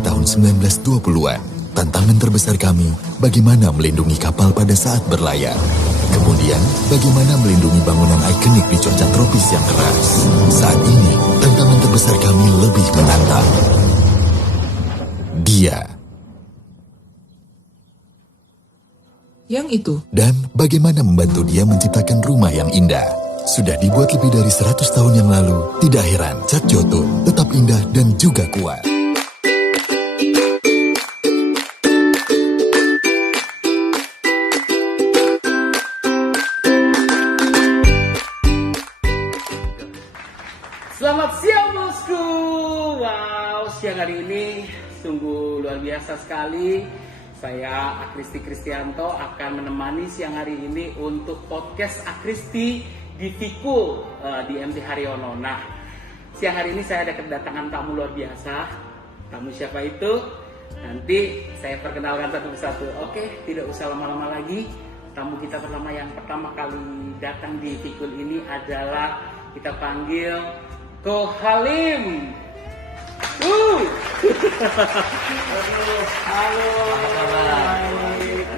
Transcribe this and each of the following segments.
di tahun 1920-an. Tantangan terbesar kami, bagaimana melindungi kapal pada saat berlayar. Kemudian, bagaimana melindungi bangunan ikonik di cuaca tropis yang keras. Saat ini, tantangan terbesar kami lebih menantang. Dia. Yang itu. Dan bagaimana membantu dia menciptakan rumah yang indah. Sudah dibuat lebih dari 100 tahun yang lalu, tidak heran cat Jotun tetap indah dan juga kuat. Selamat siang bosku. Wow, siang hari ini sungguh luar biasa sekali. Saya Akristi Kristianto akan menemani siang hari ini untuk podcast Akristi di Fikul di MT Haryono. Nah, siang hari ini saya ada kedatangan tamu luar biasa. Tamu siapa itu? Nanti saya perkenalkan satu persatu. Oke, tidak usah lama-lama lagi. Tamu kita pertama yang pertama kali datang di Fikul ini adalah kita panggil Ko Halim. Halo.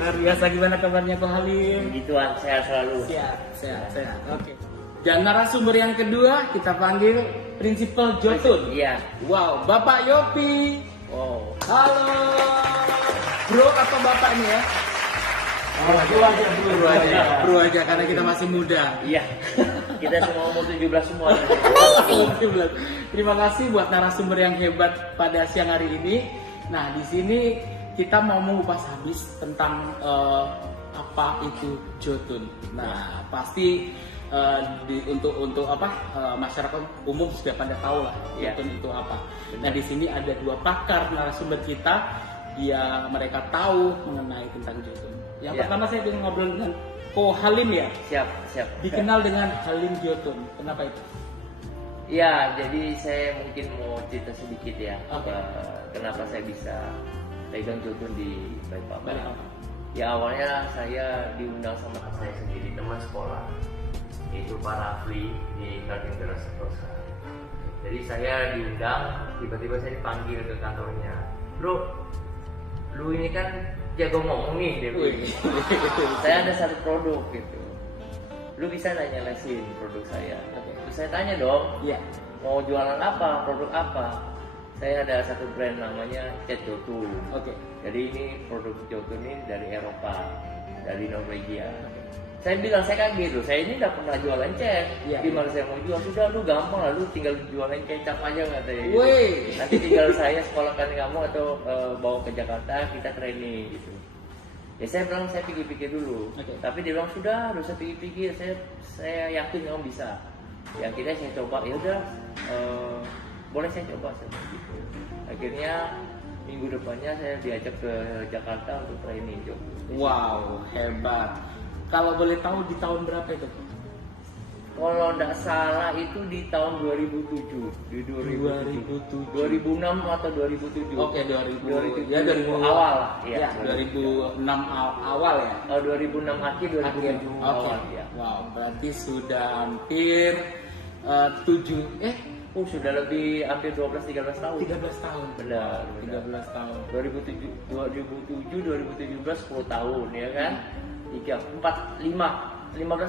Luar biasa, gimana kabarnya Ko Halim? Begituan, sehat selalu. Sehat. Oke. Dan narasumber yang kedua kita panggil Prinsipal Jotun. Iya. Wow, Bapak Yopi. Oh. Halo. Bro atau Bapak ini ya? Bro aja karena kita masih muda. Iya. Kita semua umur 17 semua. Terima kasih buat narasumber yang hebat pada siang hari ini. Nah, di sini kita mau mengupas habis tentang apa itu Jotun. Nah, pasti untuk masyarakat umum sudah pada tahu lah Jotun itu apa. Nah, di sini ada dua pakar narasumber kita, mereka tahu mengenai tentang Jotun. Yang pertama saya ingin ngobrol dengan Ko Halim ya. Siap. Dikenal dengan Halim Jotun. Kenapa itu? Ya, jadi saya mungkin mau cerita sedikit ya. Okay. Kenapa saya bisa pegang Jotun di Balikpapan. Ya, awalnya saya diundang sama teman saya sendiri, teman sekolah, yaitu Pak Rafli di Kartini Sentosa. Jadi saya diundang, tiba-tiba saya dipanggil ke kantornya. Bro, lu ini kan jago ngomong nih, dia bilang. Saya ada satu produk gitu. Lu bisa nanya-lesin produk saya. Terus saya tanya dong, mau jualan apa, produk apa? Saya ada satu brand namanya cat Jotun. Jadi ini produk Jotun ini dari Eropa, dari Norwegia. Saya bilang, saya kaget loh, saya ini udah pernah jualan cat. Gimana saya mau jual? Sudah, lu gampang lah, lu tinggal jualan kecap aja katanya gitu. Nanti tinggal saya sekolahkan kamu atau bawa ke Jakarta, kita training gitu. Ya saya bilang, saya pikir-pikir dulu. Tapi dia bilang, sudah, lu usah pikir-pikir, saya yakin kamu bisa. Ya akhirnya saya coba, ya udah, boleh saya coba gitu. Akhirnya minggu depannya saya diajak ke Jakarta untuk training Jotun. Wow, hebat. Kalau boleh tahu di tahun berapa itu? Kalau tidak salah itu di tahun 2007. Di 2006 atau 2007. Oke, 2000. Ya 2000 awal. Ya, 2006 awal ya. 2006 akhir 2007 awal ya. Wow, berarti sudah hampir sudah lebih hampir 12-13 tahun. 13 tahun. Benar. 13 tahun. 2007 2017 10 tahun ya kan? 15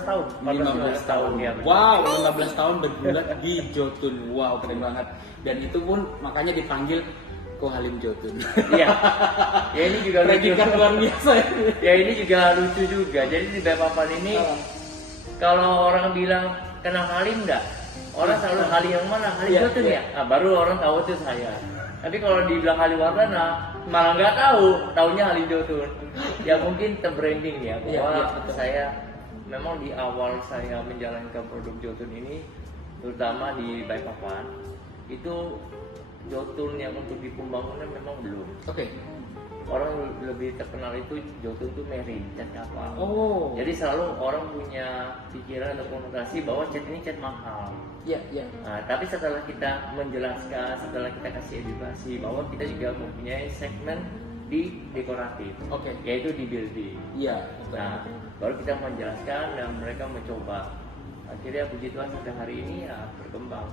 tahun. 15 tahun ya. Wow, 15 tahun bergulat di Jotun. Wow, keren banget. Dan itu pun makanya dipanggil Ko Halim Jotun. Iya. Ya ini juga lucu. Luar biasa. Ya ini juga lucu juga. Jadi di Balikpapan ini kalau orang bilang kenal Halim enggak? Orang selalu Halim yang mana? Halim Jotun ya? Nah, baru orang tahu itu saya. Tapi kalau dibilang Halim Wardana malah nggak tahu, taunya Halim Jotun. Ya mungkin terbranding ya. Bahwa saya memang di awal saya menjalankan produk Jotun ini, terutama di Balikpapan, itu Jotun yang untuk di pembangunan memang belum. Orang lebih terkenal itu Jotun itu marine, cat kapal. Jadi selalu orang punya pikiran atau konotasi bahwa cat ini cat mahal. Nah, tapi setelah kita menjelaskan, setelah kita kasih edukasi bahwa kita juga mempunyai segmen di dekoratif, yaitu di building. Nah, baru kita menjelaskan dan mereka mencoba. Akhirnya puji Tuhan sampai hari ini ya berkembang.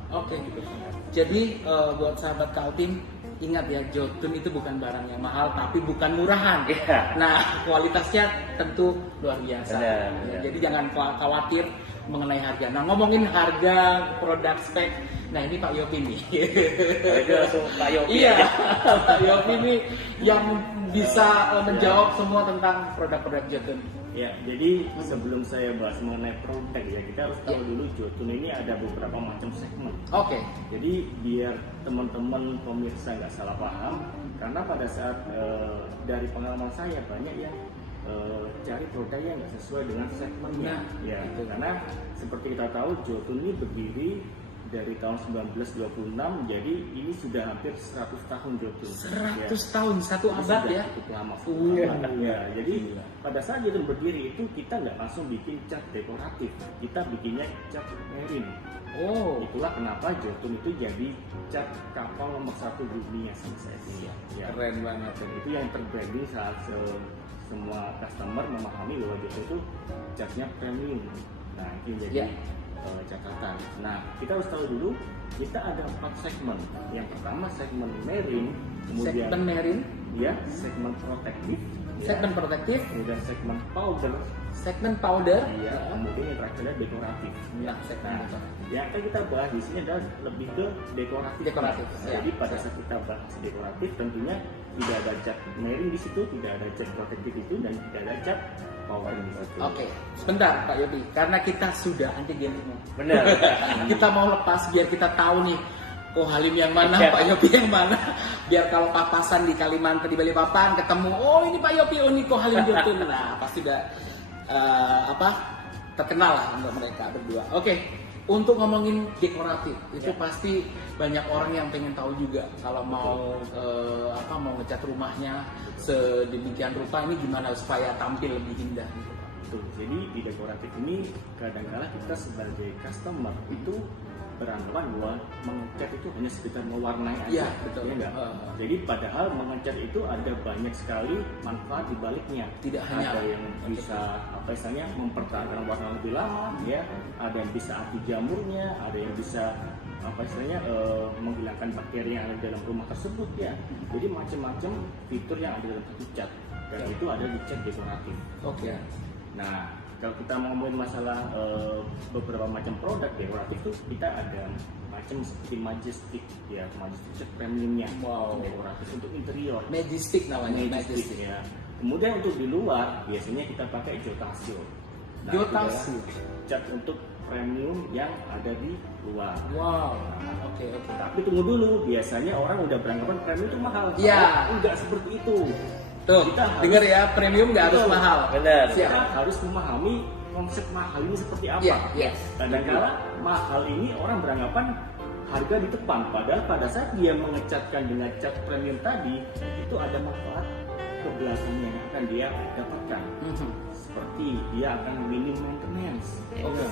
Jadi buat sahabat Kaltim, ingat ya, Jotun itu bukan barang yang mahal, tapi bukan murahan. Iya. Nah, kualitasnya tentu luar biasa. Benar, Ya, benar. jadi jangan khawatir mengenai harga. Nah, ngomongin harga, produk, spek, nah ini Pak Yopi nih. Itu langsung Pak Yopi Iya, aja. Pak Yopi ini yang bisa menjawab semua tentang produk-produk Jotun. Ya, jadi sebelum saya bahas mengenai produk ya, kita harus tahu Ya. dulu Jotun ini ada beberapa macam segmen. Oke. Jadi biar teman-teman pemirsa nggak salah paham, karena pada saat dari pengalaman saya banyak yang cari produk yang nggak sesuai dengan segmennya. Nah, Ya, itu. karena seperti kita tahu Jotun ini berdiri dari tahun 1926, jadi ini sudah hampir 100 tahun Jotun. 100 tahun, satu Ini abad sudah ya. cukup lama. Iya. Ya, jadi pada saat Jotun berdiri itu kita nggak langsung bikin cat dekoratif, kita bikinnya cat marine. Oh, Itulah kenapa Jotun itu jadi cat kapal nomor 1 dunia sampai saat ini. Ya. keren banget. Dan itu yang terbranding saat semua customer memahami bahwa Jotun itu catnya premium. Nah, itu yang jadi catatan. Nah, kita harus tahu dulu kita ada 4 segmen. Yang pertama segmen marine, kemudian Segmen marine, ya segmen protektif, segmen protektif, kemudian segmen powder, segmen powder, ya, kemudian yang terakhir adalah dekoratif. ya, segmen Nah, dekoratif. yang akan kita bahas di sini adalah lebih ke dekoratif. Dekoratif, Nah, ya. Jadi pada saat kita bahas dekoratif, tentunya tidak ada cat marine di situ, tidak ada cat protektif itu, dan tidak ada cat power di situ. Oke, sebentar Pak Yobi, karena kita sudah antigen semua. Benar. Kita mau lepas biar kita tahu nih, oh Halim yang mana, Iya. Pak Yopi yang mana. Biar kalau papasan di Kalimantan, di Balikpapan ketemu, oh ini Pak Yopi, oh ini kok Halim Jotun. Nah, pasti udah terkenal lah untuk mereka berdua. Oke, untuk ngomongin dekoratif, itu pasti banyak orang yang pengen tahu juga kalau mau mau ngecat rumahnya sedemikian rupa ini gimana supaya tampil lebih indah gitu, Pak. Betul. Jadi di dekoratif ini kadang-kala kita sebagai customer itu beranggapan bahwa mengecat itu hanya sekedar mewarnai Iya, aja. betul. Ya enggak? Jadi padahal mengecat itu ada banyak sekali manfaat di baliknya. Tidak hanya ada yang bisa istilahnya mempertahankan warna lebih lama, ya. Ada yang bisa anti jamurnya, ada yang bisa istilahnya menghilangkan bakteri yang ada di dalam rumah tersebut, ya. Jadi macam-macam fitur yang ada dalam satu cat, dan itu ada di cat dekoratif. Oke. Nah, kalau kita mau ngomongin masalah beberapa macam produk dekoratif tuh kita ada macam seperti Majestic, ya, Majestic cat premiumnya. Wow. Dekoratif untuk interior. Majestic namanya, Majestic, Majestic. ya. Kemudian untuk di luar biasanya kita pakai Jotasio. Nah, itu Jotasio. adalah cat untuk premium yang ada di luar. Wow. Oke. Tapi tunggu dulu, biasanya orang udah beranggapan premium itu mahal. Iya. Enggak seperti itu. Tuh, Kita harus- denger ya, premium nggak harus Betul. mahal. Benar. Siap. Kita harus memahami konsep mahal ini seperti apa. Iya, iya. Kadang-kala mahal ini orang beranggapan harga di depan, padahal pada saat dia mengecatkan dengan cat premium tadi, itu ada manfaat ke belakangnya yang akan dia dapatkan. Mhm. Seperti dia akan minim maintenance, Oke.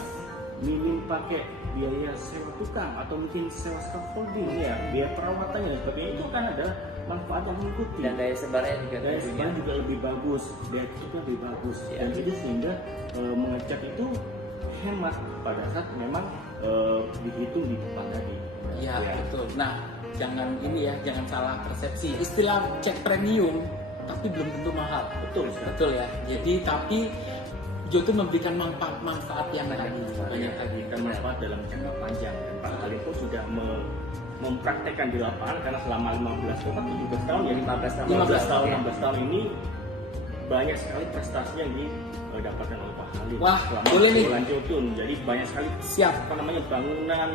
minim pakai biaya sewa tukang atau mungkin sewa scaffolding, ya, biaya perawatannya dan sebagainya, itu kan ada manfaat yang mengikuti. Dan daya sebarnya juga Daya tentunya. sebarnya juga lebih bagus, daya tutupnya lebih bagus, Ya. dan jadi sehingga mengecat itu hemat pada saat memang dihitung di depan tadi. Iya, Ya. betul. Nah, jangan ini ya, jangan salah persepsi. Istilah cat premium tapi belum tentu mahal. Betul, Ustaz. Betul ya. Jadi tapi Jotun memberikan manfaat yang banyak tadi. Memberikan manfaat dalam jangka panjang, dan Pak Halim pun sudah mempraktekkan di lapangan karena selama 15 tahun, 17 tahun ya, 15 tahun. 15 tahun, Oke. 16 tahun ini banyak sekali prestasi yang didapatkan oleh Pak Halim. Wah, selama boleh nih. bulan Jotun. Jadi banyak sekali Siap. bangunan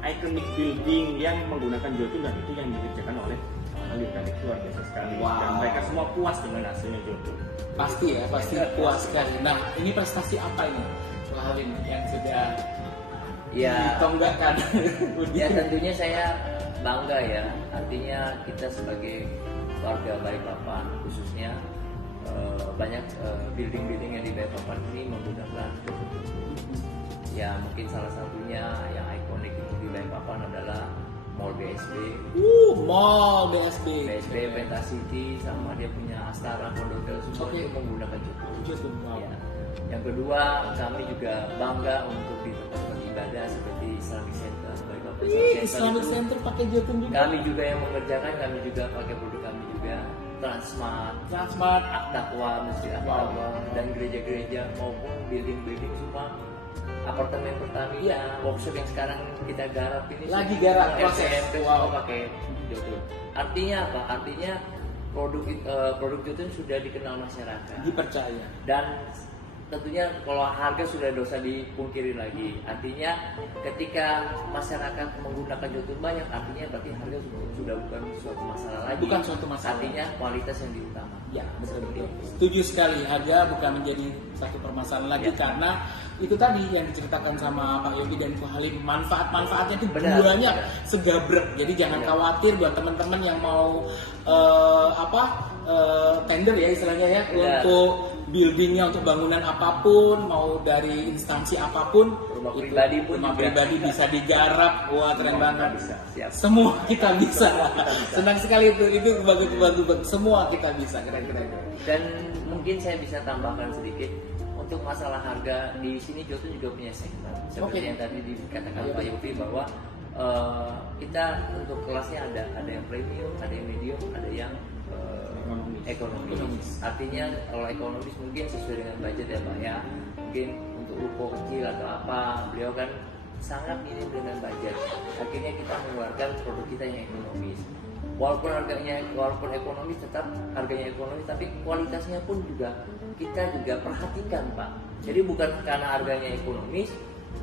iconic building yang menggunakan Jotun, dan itu yang dikerjakan oleh Pak Halim, dan itu luar biasa sekali. Wow. Dan mereka semua puas dengan hasilnya Jotun. Pasti ya, pasti puas sekali. Nah, ini prestasi apa ini? Pak Halim yang sudah Ya, ditonggakkan. ya tentunya saya bangga ya. Artinya kita sebagai warga Balikpapan khususnya banyak building-building yang di Balikpapan ini menggunakan Jotun. Ya mungkin salah satunya yang ikonik itu di Balikpapan adalah Mall BSB, Mall BSB. BSB Penta City, sama dia punya Astara Kondotel, semua Oke. itu menggunakan Jotun. Jotun. Wow. Ya. Yang kedua, kami juga bangga untuk di tempat ibadah seperti Islamic Center, Balikpapan Islamic itu Center pakai Jotun juga. kami juga yang mengerjakan, kami juga pakai produk kami juga. Transmart, At-Taqwa, Masjid At-Taqwa, dan gereja-gereja maupun building-building semua, apartemen Pertamina, workshop yang sekarang kita garap ini Lagi semua garap proses. SMP Wow. semua pakai Jotun. Artinya apa? Artinya produk Jotun sudah dikenal masyarakat. Dipercaya. Dan tentunya kalau harga sudah dosa dipungkiri lagi. Artinya ketika masyarakat menggunakan Jotun banyak, artinya berarti harga sudah bukan suatu masalah lagi. Bukan suatu masalah. Artinya kualitas yang diutamakan. Ya, betul. Setuju sekali, harga bukan menjadi satu permasalahan lagi karena itu tadi yang diceritakan sama Pak Yogi dan Pak Halim, manfaat-manfaatnya itu Benar, buahnya benar. segabrek. Jadi jangan khawatir buat teman-teman yang mau tender ya istilahnya ya Benar. untuk buildingnya, untuk bangunan apapun, mau dari instansi apapun, Rumah itu, pribadi pun rumah juga. pribadi bisa digarap. Wah, keren banget. Bisa, siap. Semua kita bisa. Senang sekali itu bagus. Semua kita bisa, keren. Dan mungkin saya bisa tambahkan sedikit untuk masalah harga di sini Jotun juga punya segmen. Seperti Oke. yang tadi dikatakan Pak Yofi bahwa kita untuk kelasnya ada yang premium, ada yang medium, ada yang ekonomis. Artinya kalau ekonomis mungkin sesuai dengan budget ya Pak ya. Mungkin untuk ruko kecil atau apa, beliau kan sangat minim dengan budget. Akhirnya kita mengeluarkan produk kita yang ekonomis. Walaupun ekonomis, tetap harganya ekonomis, tapi kualitasnya pun juga kita juga perhatikan Pak. Jadi bukan karena harganya ekonomis,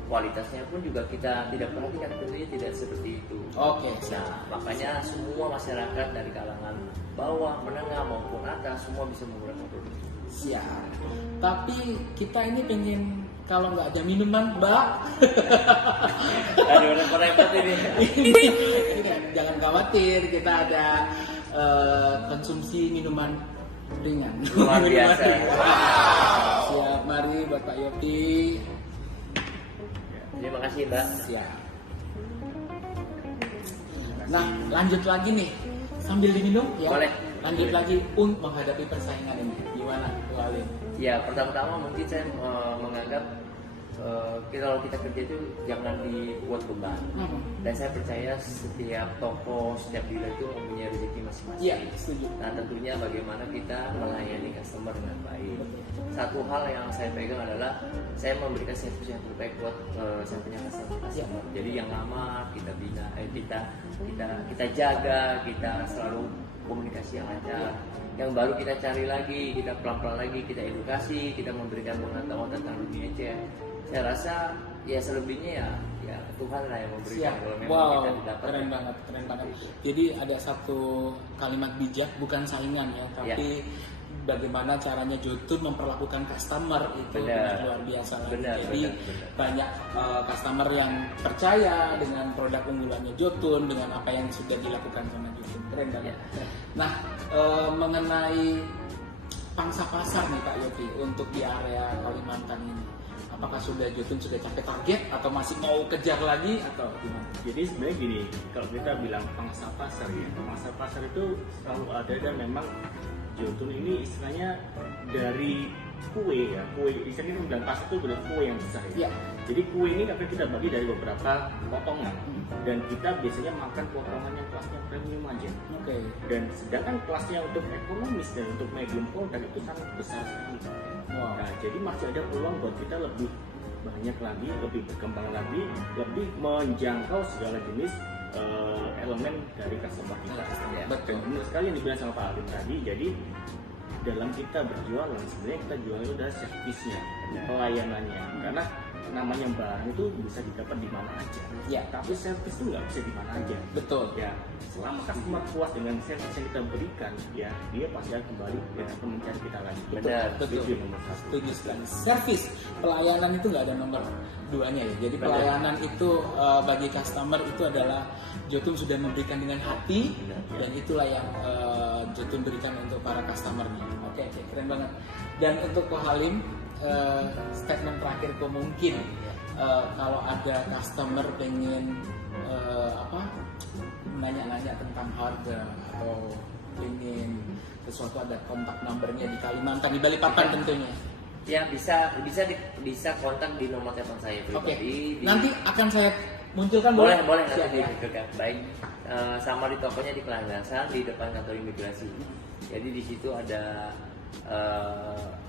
kualitasnya pun juga kita tidak perhatikan, tentunya tidak seperti itu. Oke. Nah, makanya semua masyarakat dari kalangan bawah, menengah maupun atas semua bisa menggunakan produk itu. Siap. Tapi kita ini pengen kalau nggak ada minuman, Mbak. Aduh, repot ini. ini jangan khawatir, kita ada konsumsi minuman ringan. Luar biasa. Siap, mari buat Pak Yopi. Terima kasih Mbak. Siap. Nah, lanjut lagi nih. Sambil diminum ya. Boleh. Lanjut lagi untuk menghadapi persaingan ini. Gimana, Bu Alim? Ya, pertama-tama mungkin saya menganggap kalau kita kerja itu jangan dibuat beban. Dan saya percaya setiap toko, setiap dealer itu mempunyai rezeki masing-masing. Iya, setuju. Nah, tentunya bagaimana kita melayani customer dengan baik. Satu hal yang saya pegang adalah saya memberikan servis yang terbaik buat saya punya customer. Jadi yang lama kita bina, kita jaga, kita selalu komunikasi yang lancar. Yang baru kita cari lagi, kita pelan-pelan lagi, kita edukasi, kita memberikan pengetahuan tentang dunia chat. Saya rasa ya selebihnya ya Tuhan lah yang memberikan. Kalau memang kita didapat. Keren banget. Jadi ada satu kalimat bijak, bukan saingan ya, tapi bagaimana caranya Jotun memperlakukan customer itu luar biasa lagi. Jadi banyak customer yang percaya dengan produk unggulannya Jotun, dengan apa yang sudah dilakukan sama Jotun. Keren banget. Nah, mengenai pangsa pasar nih Pak Yofi untuk di area Kalimantan ini, apakah Jotun sudah capai target atau masih mau kejar lagi atau gimana? Jadi sebenarnya gini, kalau kita bilang pangsa pasar ya, pangsa pasar itu selalu ada dan memang Jotun ini istilahnya dari kue ya, kue istilahnya bilang pasar itu benar kue yang besar ya. Jadi kue ini akan kita bagi dari beberapa potongan dan kita biasanya makan potongan yang kelasnya premium aja. Dan sedangkan kelasnya untuk ekonomis dan untuk medium produk itu sangat besar sekali. Nah, jadi masih ada peluang buat kita lebih banyak lagi, lebih berkembang lagi, lebih menjangkau segala jenis elemen dari customer kita. Betul. Dan benar sekali yang dibilang sama Pak Alvin tadi. Jadi dalam kita berjualan sebenarnya kita jual itu adalah servisnya, pelayanannya. Karena namanya barang itu bisa didapat di mana aja. Tapi servis itu nggak bisa di mana aja. Betul. Ya, selama customer puas dengan servis yang kita berikan, ya dia pasti akan kembali dan akan mencari kita lagi. Betul. Itu nomor satu. Setuju sekali. Servis, pelayanan itu nggak ada nomor duanya ya. Jadi pelayanan itu bagi customer itu adalah Jotun sudah memberikan dengan hati dan itulah yang Jotun berikan untuk para customernya. Oke, keren banget. Dan untuk Ko Halim, statement terakhir mungkin kalau ada customer pengen nanya-nanya tentang harga atau pengen sesuatu, ada kontak numbernya di Kalimantan, di Balikpapan tentunya. Ya bisa kontak di nomor telepon saya Oke. pribadi. Nanti akan saya munculkan boleh nanti Siap, ya. dibutuhkan. Baik. Sama di tokonya di Kelangasan di depan kantor imigrasi. Jadi di situ ada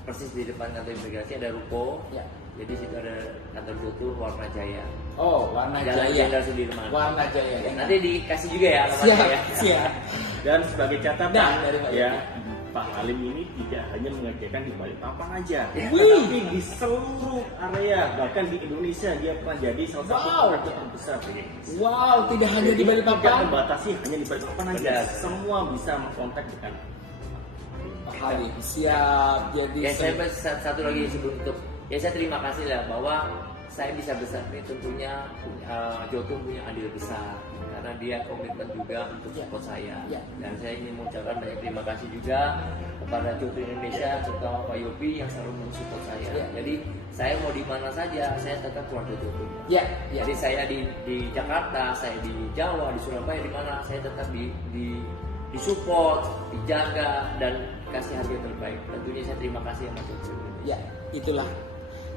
persis di depan kantor imigrasi ada ruko. Ya. Jadi situ ada kantor Jotun Warna Jaya. Oh, Warna Jalan Jaya. Jenderal Sudirman. Warna Jaya. Ya, nanti dikasih juga ya alamatnya Siap, ya. siap. Dan sebagai catatan Nah, dari Pak ya, Yopi. Pak Halim ini tidak hanya mengerjakan di Balikpapan aja, Wih. tetapi di seluruh area, bahkan di Indonesia dia pernah jadi salah satu Wow. kontraktor terbesar. Wow, tidak hanya di Tidak Balikpapan. membatasi hanya di Balikpapan aja, Benar. semua bisa mengkontak dengan Pak Halim, siap. Jadi Ya saya satu lagi sebelum tutup. Ya saya terima kasih lah bahwa saya bisa besar ini tentunya Jotun punya andil besar karena dia komitmen juga untuk support saya. Ya. Dan saya ingin mengucapkan banyak terima kasih juga kepada Jotun Indonesia terutama Pak Yopi yang selalu mensupport saya. Ya. Jadi saya mau di mana saja saya tetap keluarga Jotun. Ya, ya. Jadi saya di Jakarta, saya di Jawa, di Surabaya, di mana saya tetap disupport, dijaga dan kasih harga terbaik. Tentunya saya terima kasih sama Jotun Indonesia. Ya, itulah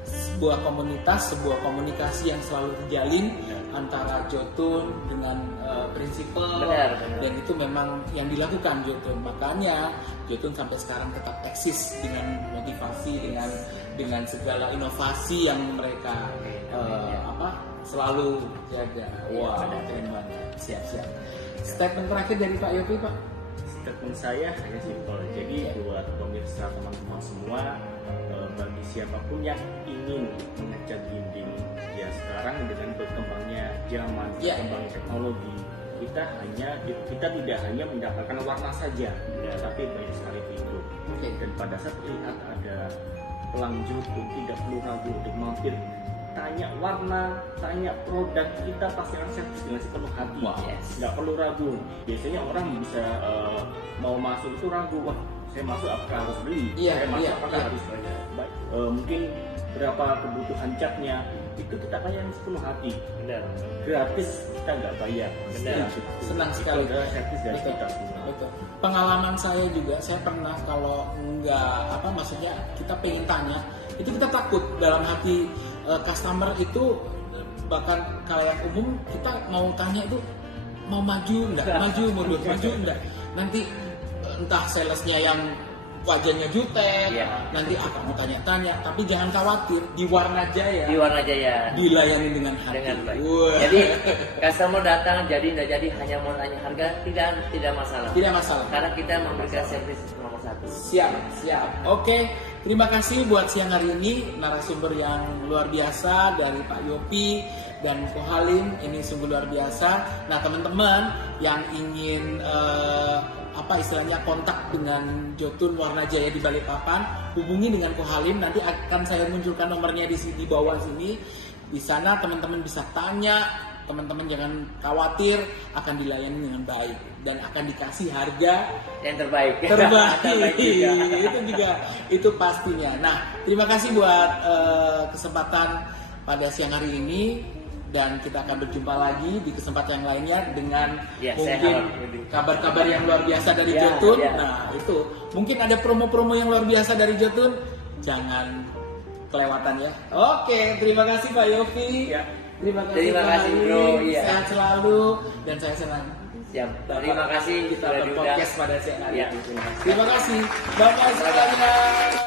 sebuah komunitas, sebuah komunikasi yang selalu terjalin antara Jotun dengan prinsipal, Benar. dan itu memang yang dilakukan Jotun. Makanya Jotun sampai sekarang tetap eksis dengan motivasi, dengan segala inovasi yang mereka selalu jaga. Wah, keren banget. Siap. Statement terakhir dari Pak Yopi, Pak. statement saya hanya simpel. Jadi buat pemirsa teman-teman semua, bagi siapapun yang ingin mengecat dinding, ya sekarang dengan berkembangnya zaman, berkembangnya teknologi, kita tidak hanya mendapatkan warna saja, tapi banyak sekali fitur. Dan pada saat lihat ada pelang Jotun, tidak perlu ragu untuk mampir. Tanya warna, tanya produk, kita pasti akan servis dengan sepenuh hati. Nggak perlu ragu. Biasanya orang bisa mau masuk itu ragu, wah saya masuk apakah harus beli? Saya masuk apakah harus bayar? Mungkin berapa kebutuhan catnya, itu kita bayar sepenuh hati. Benar. Gratis, kita nggak bayar. Benar. Senang sekali. Itu adalah servis dari Betul. kita semua. Betul. Pengalaman saya juga, saya pernah kalau maksudnya kita pengen tanya, itu kita takut dalam hati customer itu, bahkan kalayak umum kita mau tanya itu mau maju enggak, maju mundur, maju enggak. Nanti entah salesnya yang wajahnya jutek, nanti akan mau tanya-tanya, tapi jangan khawatir, di Warna Jaya dilayani dengan hati. Dengan baik. Wah. Jadi customer datang jadi tidak jadi hanya mau tanya harga tidak masalah. Tidak masalah. Karena kita memberikan servis nomor 1. Siap. Oke, terima kasih buat siang hari ini narasumber yang luar biasa dari Pak Yopi dan Ko Halim, ini sungguh luar biasa. Nah teman-teman yang ingin kontak dengan Jotun Warna Jaya di Balikpapan, hubungi dengan Ko Halim, nanti akan saya munculkan nomornya di bawah sini. Di sana teman-teman bisa tanya, teman-teman jangan khawatir, akan dilayani dengan baik dan akan dikasih harga yang terbaik. Terbaik juga. itu pastinya. Nah, terima kasih buat kesempatan pada siang hari ini, dan kita akan berjumpa lagi di kesempatan yang lainnya dengan mungkin kabar-kabar yang luar biasa dari Jotun. Nah, itu mungkin ada promo-promo yang luar biasa dari Jotun, jangan kelewatan ya. Oke, terima kasih Pak Yopi. Terima kasih bro. Sehat selalu dan saya senang. Siap. Terima kasih kita berpodcast pada siang hari ini. Terima kasih. Terima kasih. Bye-bye semuanya.